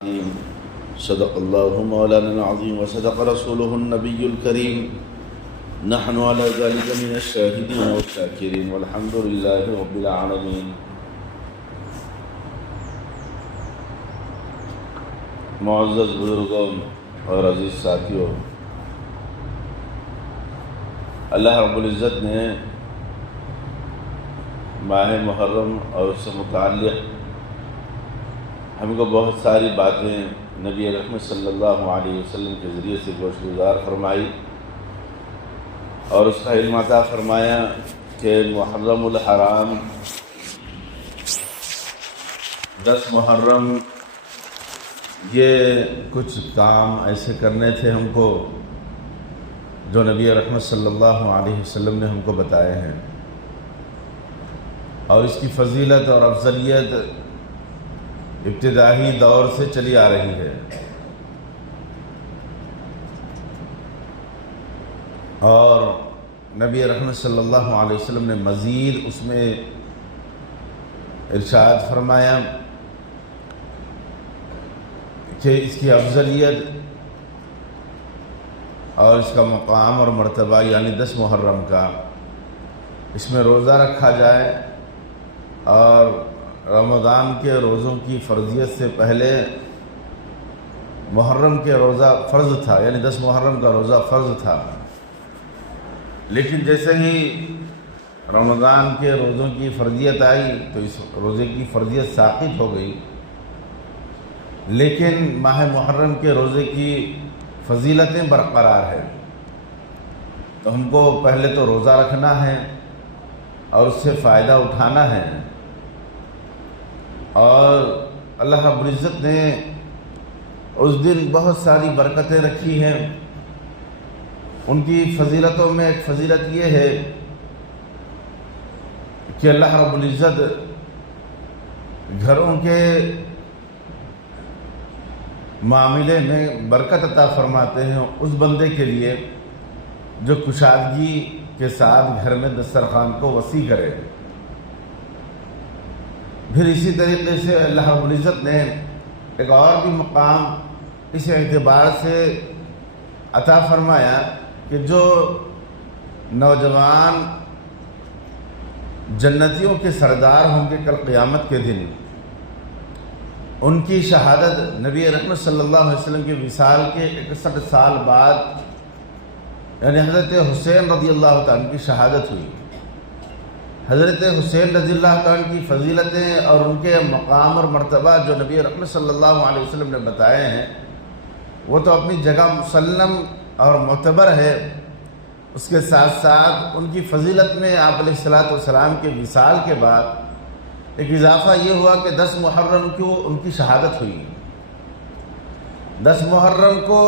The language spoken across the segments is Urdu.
صدق الله مولانا العظيم وصدق رسوله النبي الكريم. نحن على ذلك من الشاهدين والشاكرين والحمد لله رب العالمين. معزز بزرگوں اور عزیز ساتھیوں، اللہ رب العزت نے ماہ محرم اور اس سے متعلق ہم کو بہت ساری باتیں نبی رحمت صلی اللہ علیہ وسلم کے ذریعے سے گوشگزار فرمائی اور اس کا علم عطا فرمایا کہ محرم الحرام 10 محرم یہ کچھ کام ایسے کرنے تھے ہم کو جو نبی رحمت صلی اللہ علیہ وسلم نے ہم کو بتائے ہیں، اور اس کی فضیلت اور افضلیت ابتدائی دور سے چلی آ رہی ہے، اور نبی رحمت صلی اللہ علیہ وسلم نے مزید اس میں ارشاد فرمایا کہ اس کی افضلیت اور اس کا مقام اور مرتبہ یعنی 10 محرم کا، اس میں روزہ رکھا جائے، اور رمضان کے روزوں کی فرضیت سے پہلے محرم کے روزہ فرض تھا، یعنی 10 محرم کا روزہ فرض تھا، لیکن جیسے ہی رمضان کے روزوں کی فرضیت آئی تو اس روزے کی فرضیت ساقط ہو گئی، لیکن ماہ محرم کے روزے کی فضیلتیں برقرار ہیں۔ تو ہم کو پہلے تو روزہ رکھنا ہے اور اس سے فائدہ اٹھانا ہے، اور اللہ رب العزت نے اس دن بہت ساری برکتیں رکھی ہیں۔ ان کی فضیلتوں میں ایک فضیلت یہ ہے کہ اللہ رب العزت گھروں کے معاملے میں برکت عطا فرماتے ہیں اس بندے کے لیے جو کشادگی کے ساتھ گھر میں دسترخوان کو وسیع کرے۔ پھر اسی طریقے سے اللہ رب العزت نے ایک اور بھی مقام اس اعتبار سے عطا فرمایا کہ جو نوجوان جنتیوں کے سردار ہوں گے کل قیامت کے دن، ان کی شہادت نبی رحمت صلی اللہ علیہ وسلم کے وصال کے 61 سال بعد یعنی حضرت حسین رضی اللہ تعالیٰ عنہ کی شہادت ہوئی۔ حضرت حسین رضی اللہ تعالیٰ عنہ کی فضیلتیں اور ان کے مقام اور مرتبہ جو نبی رحمت صلی اللہ علیہ وسلم نے بتائے ہیں وہ تو اپنی جگہ مسلم اور معتبر ہے، اس کے ساتھ ساتھ ان کی فضیلت میں آپ علیہ السلام کے وصال کے بعد ایک اضافہ یہ ہوا کہ 10 محرم کو ان کی شہادت ہوئی۔ 10 محرم کو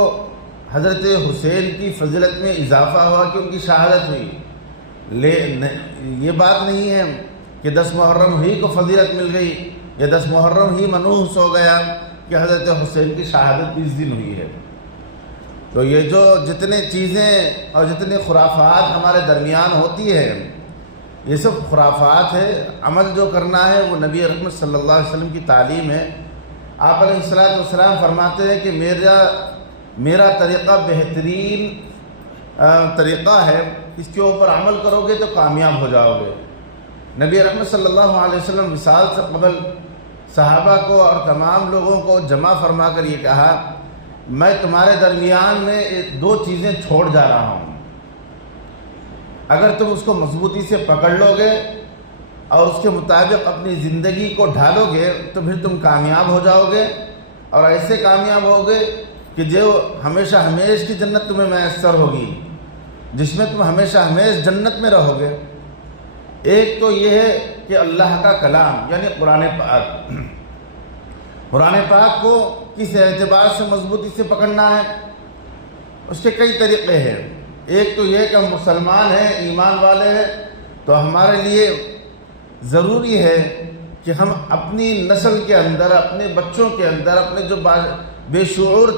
حضرت حسین کی فضیلت میں اضافہ ہوا کہ ان کی شہادت ہوئی، یہ بات نہیں ہے کہ 10 محرم ہی کو فضیلت مل گئی یا 10 محرم ہی منحوس ہو گیا کہ حضرت حسین کی شہادت اس دن ہوئی ہے۔ تو یہ جو جتنے چیزیں اور جتنے خرافات ہمارے درمیان ہوتی ہے یہ سب خرافات ہے، عمل جو کرنا ہے وہ نبی رحمت صلی اللہ علیہ وسلم کی تعلیم ہے۔ آپ علیہ السلام فرماتے ہیں کہ میرا طریقہ بہترین طریقہ ہے، اس کے اوپر عمل کرو گے تو کامیاب ہو جاؤ گے۔ نبی رحمت صلی اللہ علیہ وسلم وصال سے قبل صحابہ کو اور تمام لوگوں کو جمع فرما کر یہ کہا، میں تمہارے درمیان میں 2 چیزیں چھوڑ جا رہا ہوں، اگر تم اس کو مضبوطی سے پکڑ لو گے اور اس کے مطابق اپنی زندگی کو ڈھالو گے تو پھر تم کامیاب ہو جاؤ گے، اور ایسے کامیاب ہوگے کہ جو ہمیشہ ہمیش کی جنت تمہیں میسر ہوگی، جس میں تم ہمیشہ ہمیش جنت میں رہو گے۔ ایک تو یہ ہے کہ اللہ کا کلام یعنی قرآن پاک کو کس اعتبار سے مضبوطی سے پکڑنا ہے، اس کے کئی طریقے ہیں۔ ایک تو یہ کہ ہم مسلمان ہیں، ایمان والے ہیں، تو ہمارے لیے ضروری ہے کہ ہم اپنی نسل کے اندر، اپنے بچوں کے اندر، اپنے جو بے شعور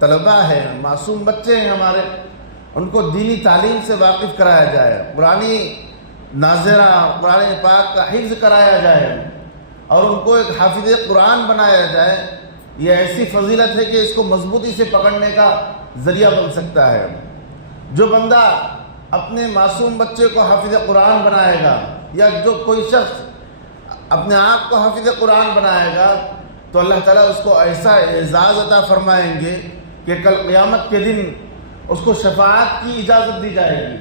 طلبہ ہیں، معصوم بچے ہیں ہمارے، ان کو دینی تعلیم سے واقف کرایا جائے، قرآنی ناظرہ قرآن پاک کا حفظ کرایا جائے اور ان کو ایک حافظ قرآن بنایا جائے۔ یہ ایسی فضیلت ہے کہ اس کو مضبوطی سے پکڑنے کا ذریعہ بن سکتا ہے۔ جو بندہ اپنے معصوم بچے کو حافظ قرآن بنائے گا، یا جو کوئی شخص اپنے آپ کو حافظ قرآن بنائے گا، تو اللہ تعالیٰ اس کو ایسا اعزاز عطا فرمائیں گے کہ کل قیامت کے دن اس کو شفاعت کی اجازت دی جائے گی۔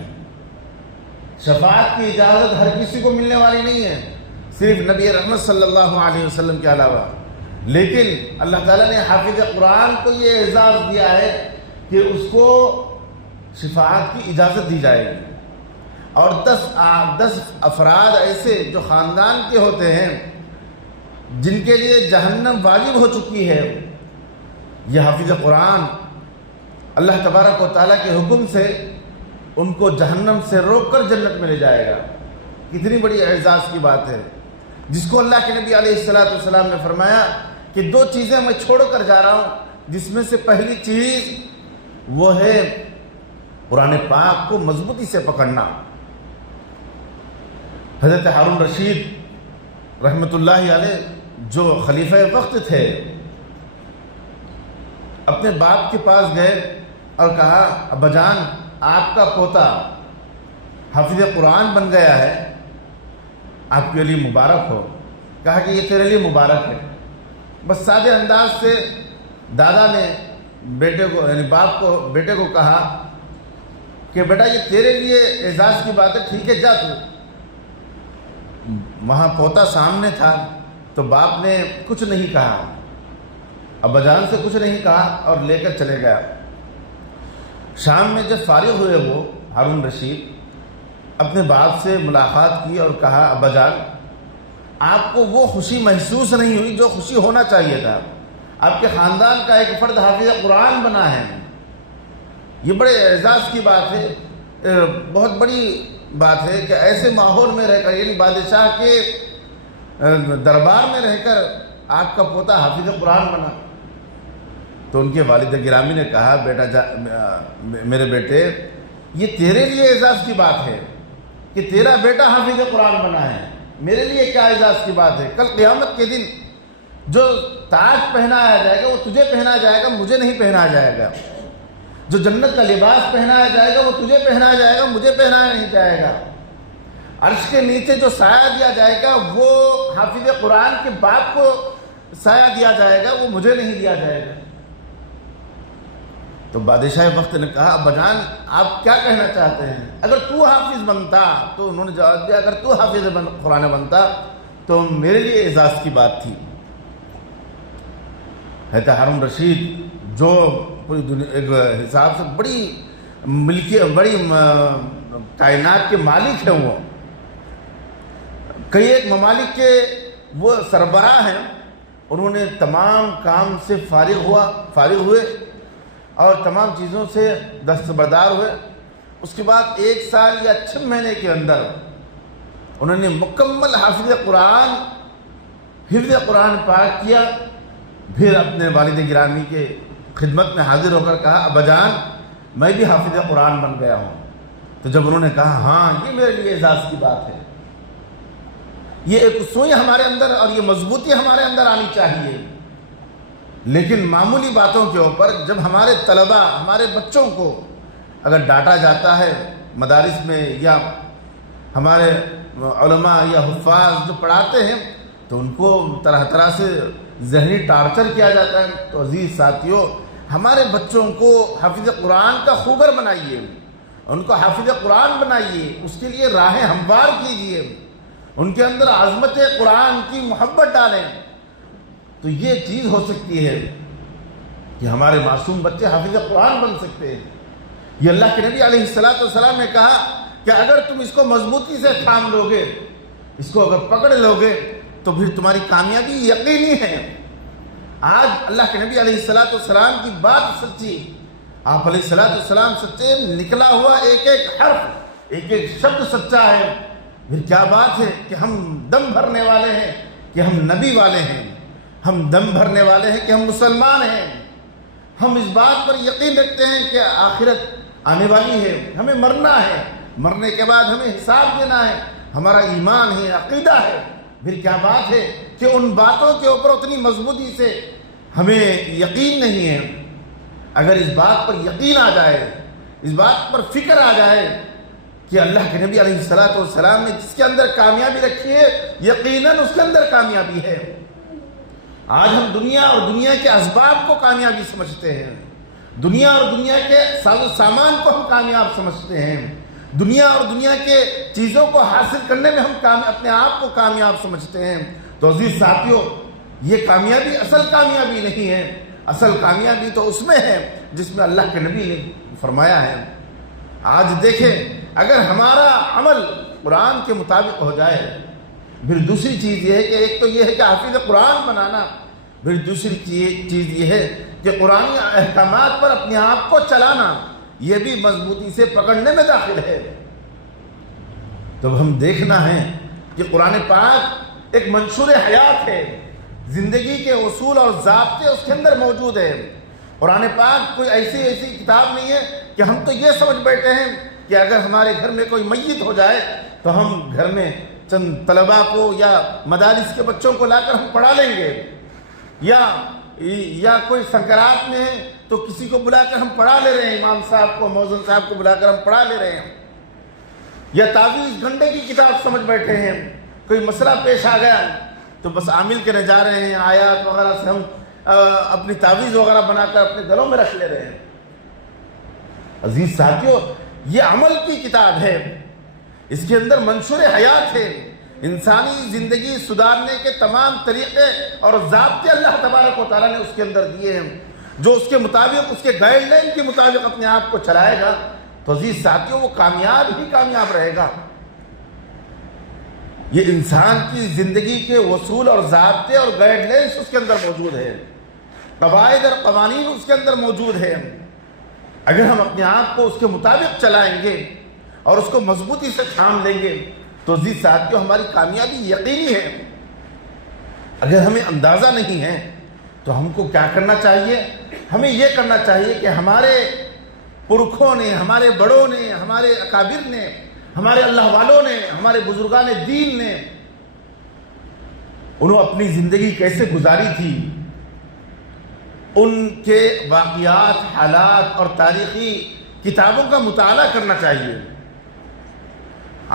شفاعت کی اجازت ہر کسی کو ملنے والی نہیں ہے، صرف نبی رحمت صلی اللہ علیہ وسلم کے علاوہ، لیکن اللہ تعالیٰ نے حافظ قرآن کو یہ اعزاز دیا ہے کہ اس کو شفاعت کی اجازت دی جائے گی۔ اور 10 افراد ایسے جو خاندان کے ہوتے ہیں جن کے لیے جہنم واجب ہو چکی ہے، یہ حافظ قرآن اللہ تبارک و تعالیٰ کے حکم سے ان کو جہنم سے روک کر جنت میں لے جائے گا۔ کتنی بڑی اعزاز کی بات ہے، جس کو اللہ کے نبی علیہ السلام نے فرمایا کہ 2 چیزیں میں چھوڑ کر جا رہا ہوں، جس میں سے پہلی چیز وہ ہے قرآن پاک کو مضبوطی سے پکڑنا۔ حضرت ہارون رشید رحمۃ اللہ علیہ جو خلیفہ وقت تھے، اپنے باپ کے پاس گئے اور کہا ابا جان، آپ کا پوتا حافظ قرآن بن گیا ہے، آپ کے لیے مبارک ہو۔ کہا کہ یہ تیرے لیے مبارک ہے۔ بس سادے انداز سے دادا نے بیٹے کو، یعنی باپ کو، بیٹے کو کہا کہ بیٹا یہ تیرے لیے اعزاز کی بات ہے، ٹھیک ہے جا تو۔ وہاں پوتا سامنے تھا تو باپ نے کچھ نہیں کہا، ابا جان سے کچھ نہیں کہا اور لے کر چلے گیا۔ شام میں جب فارغ ہوئے وہ ہارون رشید، اپنے باپ سے ملاقات کی اور کہا ابا جان، آپ کو وہ خوشی محسوس نہیں ہوئی جو خوشی ہونا چاہیے تھا؟ آپ کے خاندان کا ایک فرد حافظ قرآن بنا ہے، یہ بڑے اعزاز کی بات ہے، بہت بڑی بات ہے کہ ایسے ماحول میں رہ کر، یعنی بادشاہ کے دربار میں رہ کر آپ کا پوتا حافظ قرآن بنا۔ تو ان کے والد گرامی نے کہا بیٹا میرے بیٹے، یہ تیرے لیے اعزاز کی بات ہے کہ تیرا بیٹا حافظ قرآن بنا ہے، میرے لیے کیا اعزاز کی بات ہے؟ کل قیامت کے دن جو تاج پہنایا جائے گا وہ تجھے پہنا جائے گا، مجھے نہیں پہنایا جائے گا۔ جو جنت کا لباس پہنایا جائے گا وہ تجھے پہنایا جائے گا، مجھے پہنایا نہیں جائے گا۔ عرش کے نیچے جو سایہ دیا جائے گا وہ حافظ قرآن کے باپ کو سایہ دیا جائے گا، وہ مجھے نہیں دیا جائے گا۔ تو بادشاہ وقت نے کہا ابا جان آپ کیا کہنا چاہتے ہیں؟ اگر تو حافظ بنتا، تو انہوں نے جواب دیا اگر تو حافظ قرآن بنتا تو میرے لیے اعزاز کی بات تھی۔ حضرت ہارون رشید جو پوری دنیا ایک حساب سے بڑی کائنات کے مالک ہیں، وہ کئی ایک ممالک کے وہ سربراہ ہیں، انہوں نے تمام کام سے فارغ ہوئے اور تمام چیزوں سے دستبردار ہوئے۔ اس کے بعد 1 سال یا 6 مہینے کے اندر انہوں نے مکمل حافظ قرآن پاک کیا۔ پھر اپنے والد گرامی کے خدمت میں حاضر ہو کر کہا ابا جان میں بھی حافظ قرآن بن گیا ہوں۔ تو جب انہوں نے کہا ہاں یہ میرے لیے اعزاز کی بات ہے، یہ ایک سوئی ہمارے اندر اور یہ مضبوطی ہمارے اندر آنی چاہیے۔ لیکن معمولی باتوں کے اوپر جب ہمارے طلباء، ہمارے بچوں کو اگر ڈانٹا جاتا ہے مدارس میں، یا ہمارے علماء یا حفاظ جو پڑھاتے ہیں تو ان کو طرح طرح سے ذہنی ٹارچر کیا جاتا ہے، تو عزیز ساتھیوں ہمارے بچوں کو حافظ قرآن کا خوگر بنائیے، ان کو حافظ قرآن بنائیے، اس کے لیے راہیں ہموار کیجیے، ان کے اندر عظمت قرآن کی محبت ڈالیں، تو یہ چیز ہو سکتی ہے کہ ہمارے معصوم بچے حافظ قرآن بن سکتے ہیں۔ یہ اللہ کے نبی علیہ السلام نے کہا کہ اگر تم اس کو مضبوطی سے تھام لو گے، اس کو اگر پکڑ لو گے تو پھر تمہاری کامیابی یقینی ہے۔ آج اللہ کے نبی علیہ السلام کی بات سچی، آپ علیہ السلام سچے، نکلا ہوا ایک ایک حرف، ایک ایک شبد سچا ہے۔ پھر کیا بات ہے کہ ہم دم بھرنے والے ہیں کہ ہم نبی والے ہیں، ہم دم بھرنے والے ہیں کہ ہم مسلمان ہیں، ہم اس بات پر یقین رکھتے ہیں کہ آخرت آنے والی ہے، ہمیں مرنا ہے، مرنے کے بعد ہمیں حساب دینا ہے، ہمارا ایمان ہے، عقیدہ ہے۔ پھر کیا بات ہے کہ ان باتوں کے اوپر اتنی مضبوطی سے ہمیں یقین نہیں ہے، اگر اس بات پر یقین آ جائے، اس بات پر فکر آ جائے کہ اللہ کے نبی علیہ الصلوۃ والسلام نے جس کے اندر کامیابی رکھی ہے یقیناً اس کے اندر کامیابی ہے۔ آج ہم دنیا اور دنیا کے اسباب کو کامیابی سمجھتے ہیں، دنیا اور دنیا کے ساز و سامان کو ہم کامیاب سمجھتے ہیں، دنیا اور دنیا کے چیزوں کو حاصل کرنے میں ہم اپنے آپ کو کامیاب سمجھتے ہیں۔ تو عزیز ساتھیوں، یہ کامیابی اصل کامیابی نہیں ہے، اصل کامیابی تو اس میں ہے جس میں اللہ کے نبی نے فرمایا ہے۔ آج دیکھیں، اگر ہمارا عمل قرآن کے مطابق ہو جائے، پھر دوسری چیز یہ ہے کہ ایک تو یہ ہے کہ حافظ قرآن بنانا، پھر دوسری چیز یہ ہے کہ قرآنی احکامات پر اپنے آپ کو چلانا، یہ بھی مضبوطی سے پکڑنے میں داخل ہے۔ تو ہم دیکھنا ہے کہ قرآن پاک ایک منشور حیات ہے، زندگی کے اصول اور ضابطے اس کے اندر موجود ہیں۔ قرآن پاک کوئی ایسی کتاب نہیں ہے کہ ہم تو یہ سمجھ بیٹھے ہیں کہ اگر ہمارے گھر میں کوئی میت ہو جائے تو ہم گھر میں چند طلباء کو یا مدارس کے بچوں کو لا کر ہم پڑھا لیں گے، یا کوئی سنکرات میں ہے تو کسی کو بلا کر ہم پڑھا لے رہے ہیں، امام صاحب کو، مؤذن صاحب کو بلا کر ہم پڑھا لے رہے ہیں، یا تعویذ گھنٹے کی کتاب سمجھ بیٹھے ہیں۔ کوئی مسئلہ پیش آ گیا تو بس عامل کے جا رہے ہیں، آیات وغیرہ سے ہم اپنی تعویذ وغیرہ بنا کر اپنے گھروں میں رکھ لے رہے ہیں۔ عزیز ساتھیوں، یہ عمل کی کتاب ہے، اس کے اندر منشور حیات ہے، انسانی زندگی سدھارنے کے تمام طریقے اور ضابطے اللہ تبارک و تعالیٰ نے اس کے اندر دیے ہیں۔ جو اس کے مطابق، اس کے گائیڈ لائن کے مطابق اپنے آپ کو چلائے گا تو عزیز ساتھیوں وہ کامیاب ہی کامیاب رہے گا۔ یہ انسان کی زندگی کے اصول اور ضابطے اور گائیڈ لائنس اس کے اندر موجود ہے، قواعد اور قوانین اس کے اندر موجود ہے۔ اگر ہم اپنے آپ کو اس کے مطابق چلائیں گے اور اس کو مضبوطی سے تھام لیں گے تو عزیز ساتھیوں ہماری کامیابی یقینی ہے۔ اگر ہمیں اندازہ نہیں ہے تو ہم کو کیا کرنا چاہیے؟ ہمیں یہ کرنا چاہیے کہ ہمارے پرکھوں نے، ہمارے بڑوں نے، ہمارے اکابر نے، ہمارے اللہ والوں نے، ہمارے بزرگان دین نے، انہوں اپنی زندگی کیسے گزاری تھی، ان کے واقعات، حالات اور تاریخی کتابوں کا مطالعہ کرنا چاہیے۔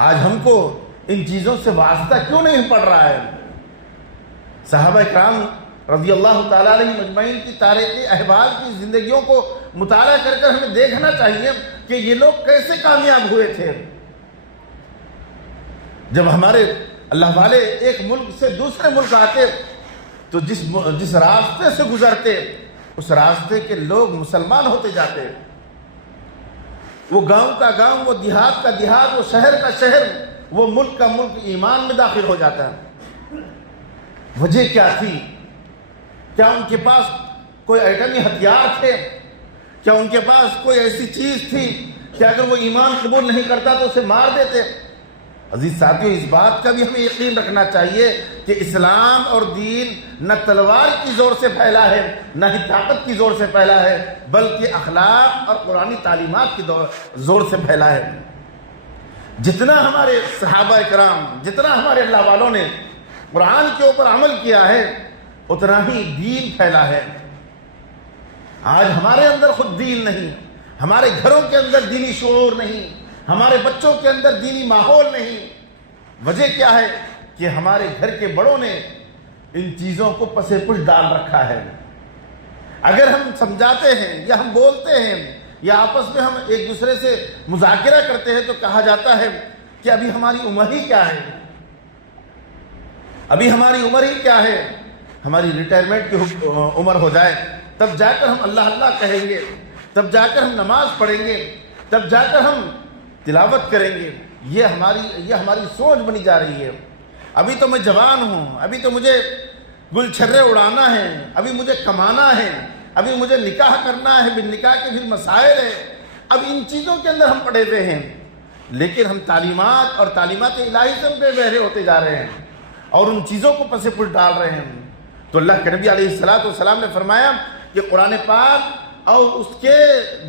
آج ہم کو ان چیزوں سے واسطہ کیوں نہیں پڑ رہا ہے؟ صحابہ کرام رضی اللہ تعالیٰ علیہ مجمعین کی تاریخی احوال کی زندگیوں کو مطالعہ کر کر ہمیں دیکھنا چاہیے کہ یہ لوگ کیسے کامیاب ہوئے تھے۔ جب ہمارے اللہ والے ایک ملک سے دوسرے ملک آتے تو جس راستے سے گزرتے اس راستے کے لوگ مسلمان ہوتے جاتے، وہ گاؤں کا گاؤں، وہ دیہات کا دیہات، وہ شہر کا شہر، وہ ملک کا ملک ایمان میں داخل ہو جاتا ہے۔ وجہ کیا تھی؟ کیا ان کے پاس کوئی ایٹمی ہتھیار تھے؟ کیا ان کے پاس کوئی ایسی چیز تھی کہ اگر وہ ایمان قبول نہیں کرتا تو اسے مار دیتے؟ عزیز ساتھیوں، اس بات کا بھی ہمیں یقین رکھنا چاہیے کہ اسلام اور دین نہ تلوار کی زور سے پھیلا ہے، نہ ہی طاقت کی زور سے پھیلا ہے، بلکہ اخلاق اور قرآنی تعلیمات کی زور سے پھیلا ہے۔ جتنا ہمارے صحابہ کرام، جتنا ہمارے اللہ والوں نے قرآن کے اوپر عمل کیا ہے اتنا ہی دین پھیلا ہے۔ آج ہمارے اندر خود دین نہیں، ہمارے گھروں کے اندر دینی شعور نہیں، ہمارے بچوں کے اندر دینی ماحول نہیں۔ وجہ کیا ہے؟ کہ ہمارے گھر کے بڑوں نے ان چیزوں کو پس پش ڈال رکھا ہے۔ اگر ہم سمجھاتے ہیں یا ہم بولتے ہیں یا آپس میں ہم ایک دوسرے سے مذاکرہ کرتے ہیں تو کہا جاتا ہے کہ ابھی ہماری عمر ہی کیا ہے، ابھی ہماری عمر ہی کیا ہے، ہماری ریٹائرمنٹ کی عمر ہو جائے تب جا کر ہم اللہ اللہ کہیں گے، تب جا کر ہم نماز پڑھیں گے، تب جا کر ہم تلاوت کریں گے۔ یہ ہماری سوچ بنی جا رہی ہے۔ ابھی تو میں جوان ہوں، ابھی تو مجھے گل چھرے اڑانا ہے، ابھی مجھے کمانا ہے، ابھی مجھے نکاح کرنا ہے، بن نکاح کے پھر مسائل ہے۔ اب ان چیزوں کے اندر ہم پڑے ہوئے ہیں، لیکن ہم تعلیمات اور تعلیمات الہی سے بے بہرے ہوتے جا رہے ہیں اور ان چیزوں کو پس پش ڈال رہے ہیں۔ تو اللہ کے نبی علیہ الصلوۃ والسلام نے فرمایا کہ قرآن پاک اور اس کے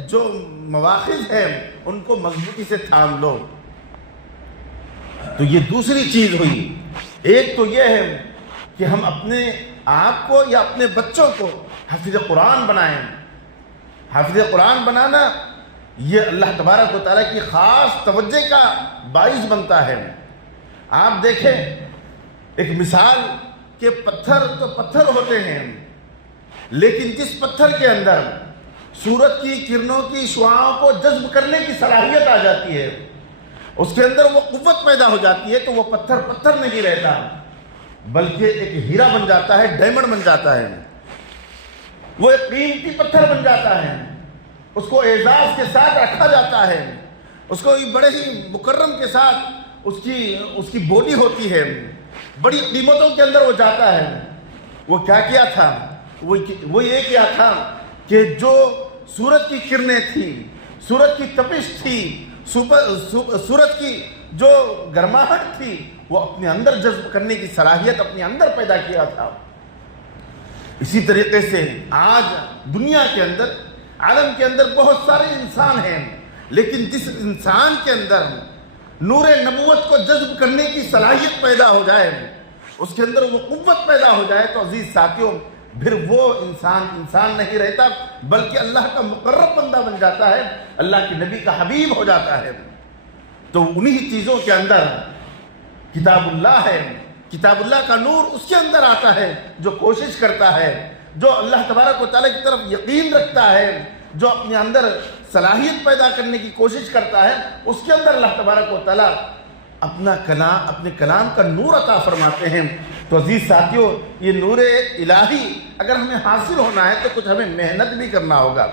جو مواخذ ہیں ان کو مضبوطی سے تھام لو۔ تو یہ دوسری چیز ہوئی۔ ایک تو یہ ہے کہ ہم اپنے آپ کو یا اپنے بچوں کو حافظ قرآن بنائیں۔ حافظ قرآن بنانا یہ اللہ تبارک و تعالیٰ کی خاص توجہ کا باعث بنتا ہے۔ آپ دیکھیں ایک مثال کہ پتھر تو پتھر ہوتے ہیں، لیکن جس پتھر کے اندر سورج کی کرنوں کی شعاعوں کو جذب کرنے کی صلاحیت آ جاتی ہے، اس کے اندر وہ قوت پیدا ہو جاتی ہے، تو وہ پتھر پتھر نہیں رہتا بلکہ ایک ہیرا بن جاتا ہے، ڈائمنڈ بن جاتا ہے، وہ ایک قیمتی پتھر بن جاتا ہے۔ اس کو اعزاز کے ساتھ رکھا جاتا ہے، اس کو بڑے ہی مکرم کے ساتھ اس کی بولی ہوتی ہے، بڑی قیمتوں کے اندر وہ جاتا ہے۔ وہ کیا تھا؟ وہ یہ کیا تھا کہ جو سورج کی کرنیں تھیں، سورج کی تپش تھی، سورج کی جو گرماہٹ تھی، وہ اپنے اندر جذب کرنے کی صلاحیت اپنے اندر پیدا کیا تھا۔ اسی طریقے سے آج دنیا کے اندر، عالم کے اندر بہت سارے انسان ہیں، لیکن جس انسان کے اندر نور نبوت کو جذب کرنے کی صلاحیت پیدا ہو جائے، اس کے اندر وہ قوت پیدا ہو جائے، تو عزیز ساتھیوں پھر وہ انسان نہیں رہتا بلکہ اللہ کا مقرب بندہ بن جاتا ہے، اللہ کے نبی کا حبیب ہو جاتا ہے۔ تو انہی چیزوں کے اندر کتاب اللہ ہے، کتاب اللہ کا نور اس کے اندر آتا ہے، جو کوشش کرتا ہے، جو اللہ تبارک و تعالیٰ کی طرف یقین رکھتا ہے، جو اپنے اندر صلاحیت پیدا کرنے کی کوشش کرتا ہے، اس کے اندر اللہ تبارک و تعالیٰ اپنے کلام کا نور عطا فرماتے ہیں۔ تو عزیز ساتھیوں، یہ نور الہی اگر ہمیں حاصل ہونا ہے تو کچھ ہمیں محنت بھی کرنا ہوگا،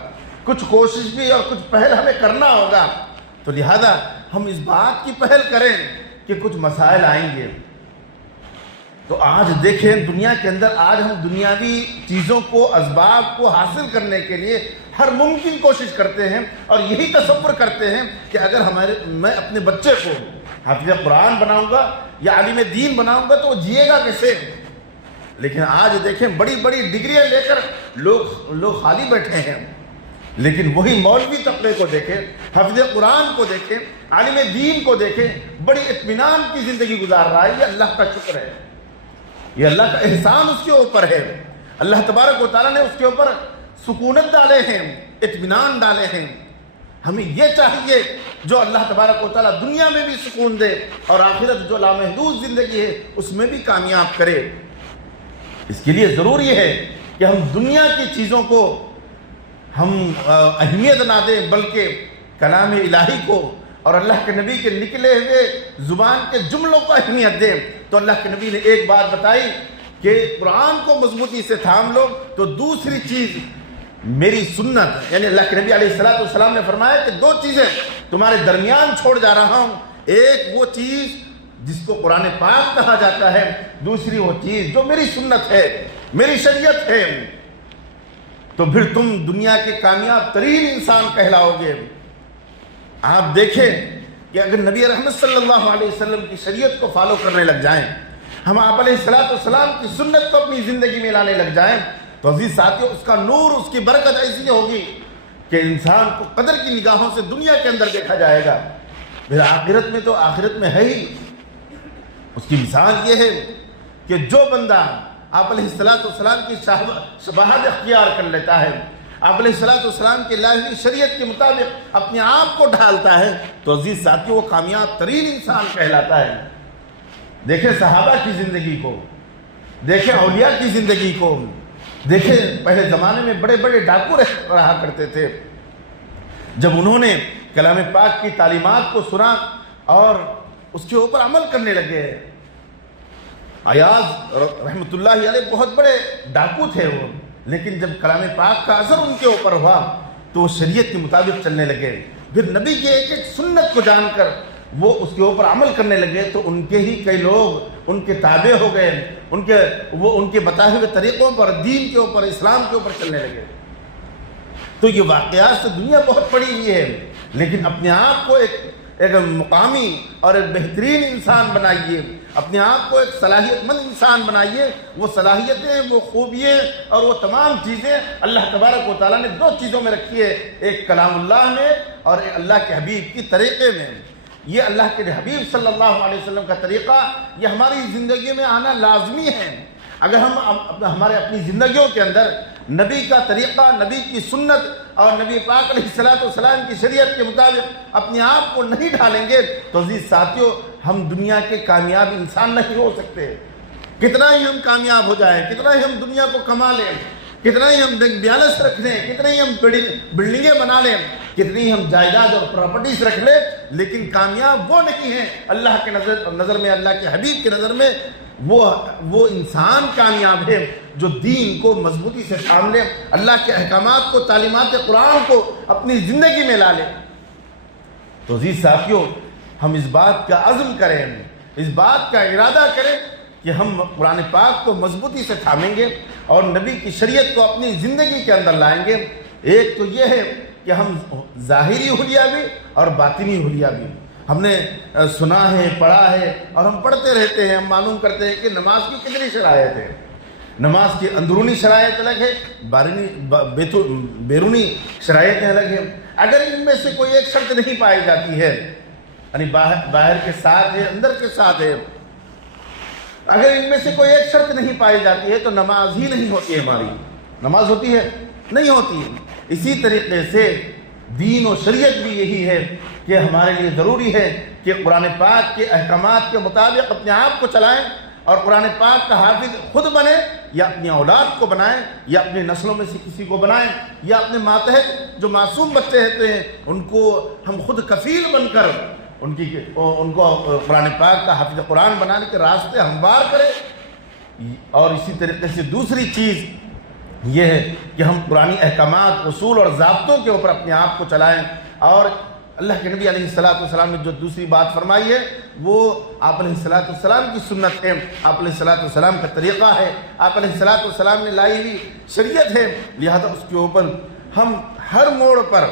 کچھ کوشش بھی اور کچھ پہل ہمیں کرنا ہوگا۔ تو لہذا ہم اس بات کی پہل کریں کہ کچھ مسائل آئیں گے۔ تو آج دیکھیں دنیا کے اندر آج ہم دنیاوی چیزوں کو، اسباب کو حاصل کرنے کے لیے ہر ممکن کوشش کرتے ہیں، اور یہی تصور کرتے ہیں کہ اگر میں اپنے بچے کو حافظ قرآن بناؤں گا یا عالم دین بناؤں گا تو وہ جیے گا کیسے؟ لیکن آج دیکھیں بڑی بڑی ڈگریاں لے کر لوگ خالی بیٹھے ہیں، لیکن وہی مولوی طبقے کو دیکھیں، حافظ قرآن کو دیکھیں، عالم دین کو دیکھیں، بڑی اطمینان کی زندگی گزار رہا ہے۔ یہ اللہ کا شکر ہے، یہ اللہ کا احسان اس کے اوپر ہے۔ اللہ تبارک و تعالیٰ نے اس کے اوپر سکونت ڈالے ہیں، اطمینان ڈالے ہیں۔ ہمیں یہ چاہیے جو اللہ تبارک و تعالیٰ دنیا میں بھی سکون دے اور آخرت جو لامحدود زندگی ہے اس میں بھی کامیاب کرے۔ اس کے لیے ضروری ہے کہ ہم دنیا کی چیزوں کو ہم اہمیت نہ دیں، بلکہ کلام الہی کو اور اللہ کے نبی کے نکلے ہوئے زبان کے جملوں کو اہمیت دیں۔ تو اللہ کے نبی نے ایک بات بتائی کہ قرآن کو مضبوطی سے تھام لو، تو دوسری چیز میری سنت، یعنی اللہ کے نبی علیہ السلام نے فرمایا کہ دو چیزیں تمہارے درمیان چھوڑ جا رہا ہوں، ایک وہ چیز جس کو قرآن پاک کہا جاتا ہے، دوسری وہ چیز جو میری سنت ہے، میری شریعت ہے۔ تو پھر تم دنیا کے کامیاب ترین انسان کہلاؤ گے۔ آپ دیکھیں کہ اگر نبی رحمت صلی اللہ علیہ وسلم کی شریعت کو فالو کرنے لگ جائیں، ہم آپ علیہ السلام کی سنت کو اپنی زندگی میں لانے لگ جائیں، تو عزیز ساتھیوں اس کا نور، اس کی برکت ایسی ہوگی کہ انسان کو قدر کی نگاہوں سے دنیا کے اندر دیکھا جائے گا۔ پھر آخرت میں ہے ہی۔ اس کی مثال یہ ہے کہ جو بندہ آپ علیہ السلام کی شباہت اختیار کر لیتا ہے، آپ علیہ السلام کی لاہی شریعت کے مطابق اپنے آپ کو ڈھالتا ہے، تو عزیز ساتھیوں وہ کامیاب ترین انسان کہلاتا ہے۔ دیکھیں صحابہ کی زندگی کو، دیکھیں اولیاء کی زندگی کو، دیکھیں پہلے زمانے میں بڑے بڑے ڈاکو رہا کرتے تھے، جب انہوں نے کلام پاک کی تعلیمات کو سنا اور اس کے اوپر عمل کرنے لگے۔ ایاز رحمۃ اللہ علیہ بہت بڑے ڈاکو تھے وہ، لیکن جب کلام پاک کا اثر ان کے اوپر ہوا تو وہ شریعت کے مطابق چلنے لگے، پھر نبی کی ایک ایک سنت کو جان کر وہ اس کے اوپر عمل کرنے لگے، تو ان کے ہی کئی لوگ ان کے تابع ہو گئے، ان کے بتائے ہوئے طریقوں پر، دین کے اوپر، اسلام کے اوپر چلنے لگے۔ تو یہ واقعات سے دنیا بہت پڑی ہوئی ہے، لیکن اپنے آپ کو ایک مقامی اور ایک بہترین انسان بنائیے، اپنے آپ کو ایک صلاحیت مند انسان بنائیے۔ وہ صلاحیتیں، وہ خوبیاں اور وہ تمام چیزیں اللہ تبارک و تعالیٰ نے دو چیزوں میں رکھی ہے، ایک کلام اللہ میں اور ایک اللہ کے حبیب کی طریقے میں۔ یہ اللہ کے حبیب صلی اللہ علیہ وسلم کا طریقہ یہ ہماری زندگی میں آنا لازمی ہے۔ اگر ہم اپنی زندگیوں کے اندر نبی کا طریقہ، نبی کی سنت اور نبی پاک علیہ الصلوۃ والسلام کی شریعت کے مطابق اپنے آپ کو نہیں ڈھالیں گے تو عزیز ساتھیوں ہم دنیا کے کامیاب انسان نہیں ہو سکتے۔ کتنا ہی ہم کامیاب ہو جائیں، کتنا ہی ہم دنیا کو کما لیں، کتنا ہی ہم بینک بیلنس رکھ لیں، کتنا ہی ہم بلڈنگیں بنا لیں، کتنی ہی ہم جائیداد اور پراپرٹیز رکھ لیں، لیکن کامیاب وہ نہیں ہیں اللہ کے نظر میں، اللہ کے حبیب کی نظر میں وہ انسان کامیاب ہے جو دین کو مضبوطی سے تھام لے، اللہ کے احکامات کو، تعلیمات قرآن کو اپنی زندگی میں لا لے۔ تو عزیز ساتھیوں ہم اس بات کا عزم کریں، اس بات کا ارادہ کریں کہ ہم قرآن پاک کو مضبوطی سے تھامیں گے اور نبی کی شریعت کو اپنی زندگی کے اندر لائیں گے۔ ایک تو یہ ہے کہ ہم ظاہری حلیہ بھی اور باطنی حلیہ بھی ہم نے سنا ہے، پڑھا ہے اور ہم پڑھتے رہتے ہیں، ہم معلوم کرتے ہیں کہ نماز کی کتنی شرائط ہے۔ نماز کی اندرونی شرائط الگ ہے، بیرونی شرائط الگ ہے۔ اگر ان میں سے کوئی ایک شرط نہیں پائی جاتی ہے، یعنی باہر کے ساتھ ہے، اندر کے ساتھ ہے، اگر ان میں سے کوئی ایک شرط نہیں پائی جاتی ہے تو نماز ہی نہیں ہوتی ہے، ہماری نماز ہوتی ہے نہیں ہوتی ہے۔ اسی طریقے سے دین و شریعت بھی یہی ہے کہ ہمارے لیے ضروری ہے کہ قرآن پاک کے احکامات کے مطابق اپنے آپ کو چلائیں اور قرآن پاک کا حافظ خود بنیں یا اپنی اولاد کو بنائیں یا اپنی نسلوں میں سے کسی کو بنائیں یا اپنے ماتحت جو معصوم بچے رہتے ہیں ان کو ہم خود کفیل بن کر ان کو قرآن پاک کا حافظ قرآن بنانے کے راستے ہموار کریں۔ اور اسی طریقے سے دوسری چیز یہ ہے کہ ہم قرآنی احکامات، اصول اور ضابطوں کے اوپر اپنے آپ کو چلائیں۔ اور اللہ کے نبی علیہ الصلوۃ والسلام نے جو دوسری بات فرمائی ہے وہ آپ علیہ الصلوۃ والسلام کی سنت ہے، آپ علیہ الصلوۃ والسلام کا طریقہ ہے، آپ علیہ الصلوۃ والسلام نے لائی ہوئی شریعت ہے، لہذا اس کے اوپر ہم ہر موڑ پر،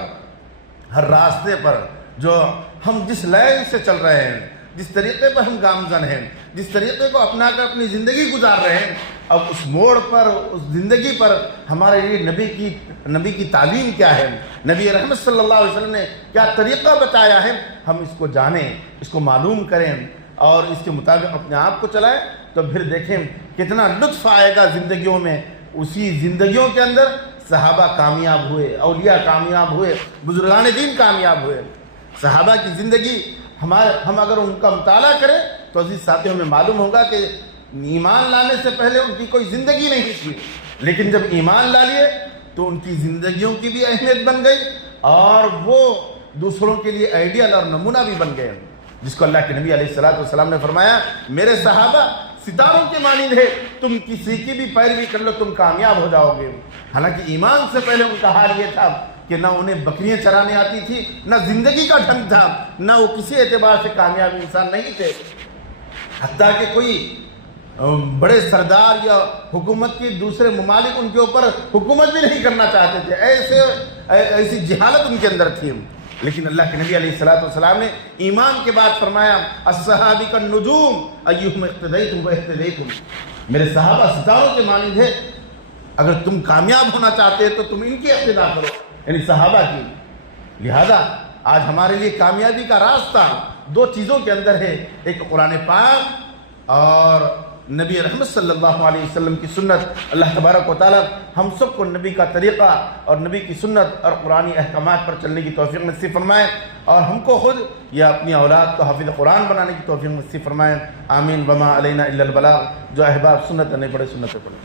ہر راستے پر جو ہم جس لائن سے چل رہے ہیں، جس طریقے پر ہم گامزن ہیں، جس طریقے کو اپنا کر اپنی زندگی گزار رہے ہیں، اب اس موڑ پر، اس زندگی پر ہمارے لیے نبی کی تعلیم کیا ہے، نبی رحمت صلی اللہ علیہ وسلم نے کیا طریقہ بتایا ہے، ہم اس کو جانیں، اس کو معلوم کریں اور اس کے مطابق اپنے آپ کو چلائیں تو پھر دیکھیں کتنا لطف آئے گا زندگیوں میں۔ اسی زندگیوں کے اندر صحابہ کامیاب ہوئے، اولیاء کامیاب ہوئے، بزرگان دین کامیاب ہوئے۔ صحابہ کی زندگی ہم اگر ان کا مطالعہ کریں تو عزیز ساتھیوں ہمیں معلوم ہوگا کہ ایمان لانے سے پہلے ان کی کوئی زندگی نہیں تھی، لیکن جب ایمان لا لیے تو ان کی زندگیوں کی بھی اہمیت بن گئی اور وہ دوسروں کے لیے آئیڈیل اور نمونہ بھی بن گئے، جس کو اللہ کے نبی علیہ الصلوۃ والسلام نے فرمایا میرے صحابہ ستاروں کے مانند ہے، تم کسی کی بھی پیروی کر لو تم کامیاب ہو جاؤ گے۔ حالانکہ ایمان سے پہلے ان کا حال یہ تھا کہ نہ انہیں بکریاں چرانے آتی تھی، نہ زندگی کا ڈھنگ تھا، نہ وہ کسی اعتبار سے کامیاب انسان نہیں تھے، حتیٰ کہ کوئی بڑے سردار یا حکومت کی دوسرے ممالک ان کے اوپر حکومت بھی نہیں کرنا چاہتے تھے، ایسی جہالت ان کے اندر تھی۔ لیکن اللہ کے نبی علیہ الصلوۃ والسلام نے ایمان کے بعد فرمایا الصحابہ کالنجوم ایہم اقتدیتم واہتدیتم، میرے صحابہ ستاروں کے مانند ہے، اگر تم کامیاب ہونا چاہتے تو تم ان کی اقتداء کرو، یعنی صحابہ کی۔ لہذا آج ہمارے لیے کامیابی کا راستہ دو چیزوں کے اندر ہے، ایک قرآن پاک اور نبی رحمت صلی اللہ علیہ وسلم کی سنت۔ اللہ تبارک و تعالی ہم سب کو نبی کا طریقہ اور نبی کی سنت اور قرآنی احکامات پر چلنے کی توفیق نصیب فرمائے اور ہم کو خود یا اپنی اولاد کو حافظ قرآن بنانے کی توفیق نصیب فرمائے۔ آمین۔ وما علینا الا البلاغ۔ جو احباب سنت نہیں پڑھے سنت پڑھے۔